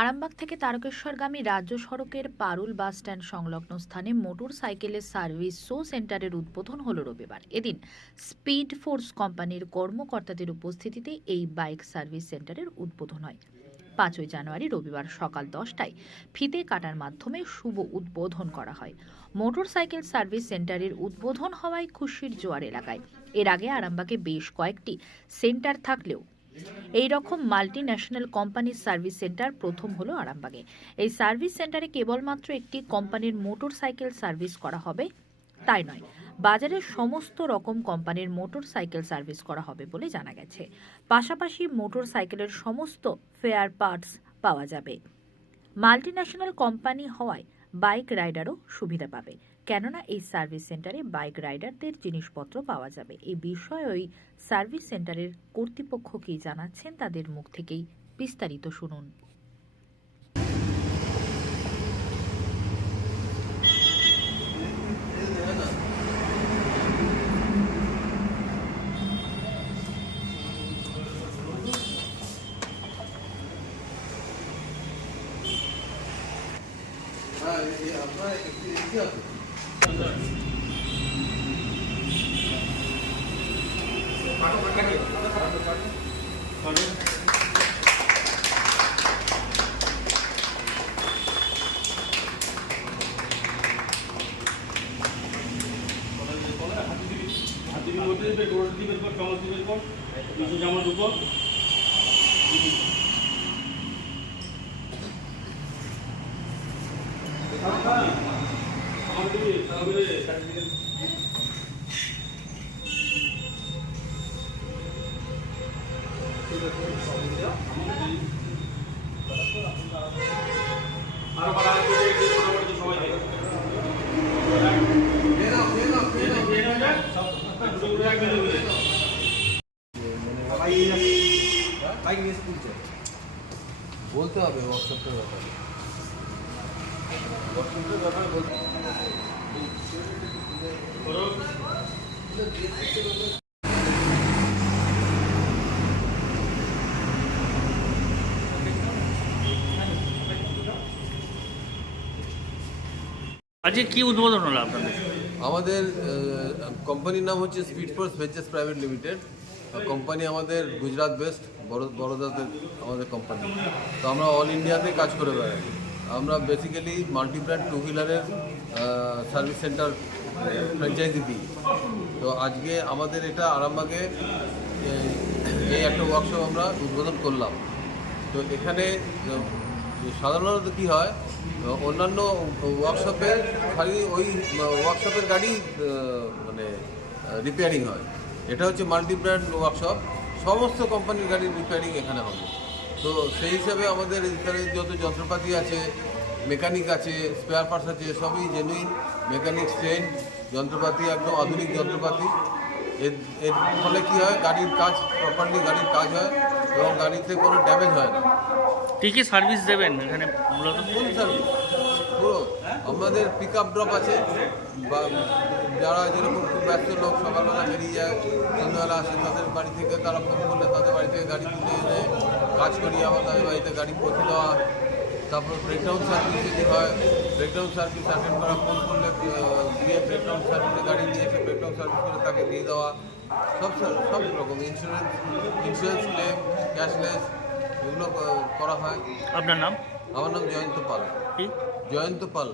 আরামবাগ থেকে তারকেশ্বরগামী রাজ্য সড়কের পারুল বাস স্ট্যান্ড সংলগ্ন স্থানে মোটর সাইকেলের সার্ভিস শো সেন্টারের উদ্বোধন হল রবিবার। এদিন স্পিড ফোর্স কোম্পানির কর্মকর্তাদের উপস্থিতিতে এই বাইক সার্ভিস সেন্টারের উদ্বোধন হয়। পাঁচই জানুয়ারি রবিবার সকাল দশটায় ফিতে কাটার মাধ্যমে শুভ উদ্বোধন করা হয়। মোটর সাইকেল সার্ভিস সেন্টারের উদ্বোধন হওয়ায় খুশির জোয়ার এলাকায়। এর আগে আরামবাগে বেশ কয়েকটি সেন্টার থাকলেও এই রকম মাল্টি ন্যাশনাল কোম্পানির সার্ভিস সেন্টার প্রথম হলো আরামবাগে। এই সার্ভিস সেন্টারে কেবলমাত্র একটি কোম্পানির মোটর সাইকেল সার্ভিস করা হবে, তাই নয় বাজারের সমস্ত রকম কোম্পানির মোটর সাইকেল সার্ভিস করা হবে বলে জানা গেছে। পাশাপাশি মোটর সাইকেলের সমস্ত ফেয়ার পার্টস পাওয়া যাবে। মাল্টি ন্যাশনাল কোম্পানি হওয়ায় বাইক রাইডারও সুবিধা পাবে। কেননা এই সার্ভিস সেন্টারে বাইক রাইডারদের জিনিসপত্র পাওয়া যাবে। এই বিষয়ে ওই সার্ভিস সেন্টারের কর্তৃপক্ষ কি জানাচ্ছেন তাদের মুখ থেকেই বিস্তারিত শুনুন। হ্যাঁ আপনার কিছু চামচ উপর তাহলে সার্টিফিকেট আরও নিয়ে মিনিট করে বলতে হবে ওয়ার্কশপটার ব্যাপারে। ওয়ার্কশপটার ব্যাপারে বলতে করো আজকে কি উদ্বোধন হলো আপনাদের? আমাদের কোম্পানির নাম হচ্ছে speed force ventures private limited company আমাদের গুজরাট বেস্ট বড় বড়োদাতে আমাদের কোম্পানি তো আমরা অল ইন্ডিয়াতে কাজ করে বেড়াই। আমরা বেসিক্যালি মাল্টি ব্র্যান্ড টু হুইলারের সার্ভিস সেন্টার ফ্র্যাঞ্চাইজি দিই। তো আজকে আমাদের এটা আরামবাগে এই একটা ওয়ার্কশপ আমরা উদ্বোধন করলাম। তো এখানে সাধারণত কী হয়, অন্যান্য ওয়ার্কশপে খালি ওই ওয়ার্কশপের গাড়ি মানে রিপেয়ারিং হয়। এটা হচ্ছে মাল্টি ব্র্যান্ড ওয়ার্কশপ সমস্ত কোম্পানির গাড়ির রিপেয়ারিং এখানে হবে। তো সেই হিসাবে আমাদের এখানে যত যন্ত্রপাতি আছে মেকানিক আছে স্পেয়ার পার্টস আছে সবই জেনুইন মেকানিক ট্রেন্ড যন্ত্রপাতি একদম আধুনিক যন্ত্রপাতি। এর এর ফলে কী হয় গাড়ির কাজ প্রপারলি গাড়ির কাজ হয় এবং গাড়িতে কোনো ড্যামেজ হয় না। কি কি সার্ভিস দেবেন এখানে মূলত? ফুল সার্ভিস পুরো। আমাদের পিক আপ ড্রপ আছে বা যারা যেরকম খুব ব্যস্ত লোক সকালবেলা বেরিয়ে যায় সন্ধ্যাবেলা আসে তাদের বাড়ি থেকে তারা ফোন করলে তাদের বাড়ি থেকে গাড়ি তুলে এনে কাজ করি আবার তাদের বাড়িতে গাড়ি পৌঁছে দেওয়া তারপর ব্রেকডাউন সার্ভিস যদি হয় ব্রেকডাউন সার্ভিস অ্যাটেন্ড করা ফোন করলে গিয়ে ব্রেকডাউন সার্ভিসে গাড়ি নিয়ে এসে ব্রেকডাউন সার্ভিস করে তাকে দিয়ে দেওয়া সব সব- সব রকম ইন্স্যুরেন্স ইন্স্যুরেন্স ক্লেম ক্যাশলেস এগুলো করা হয়। আপনার নাম? আমার নাম জয়ন্ত পাল। কি? জয়ন্ত পাল।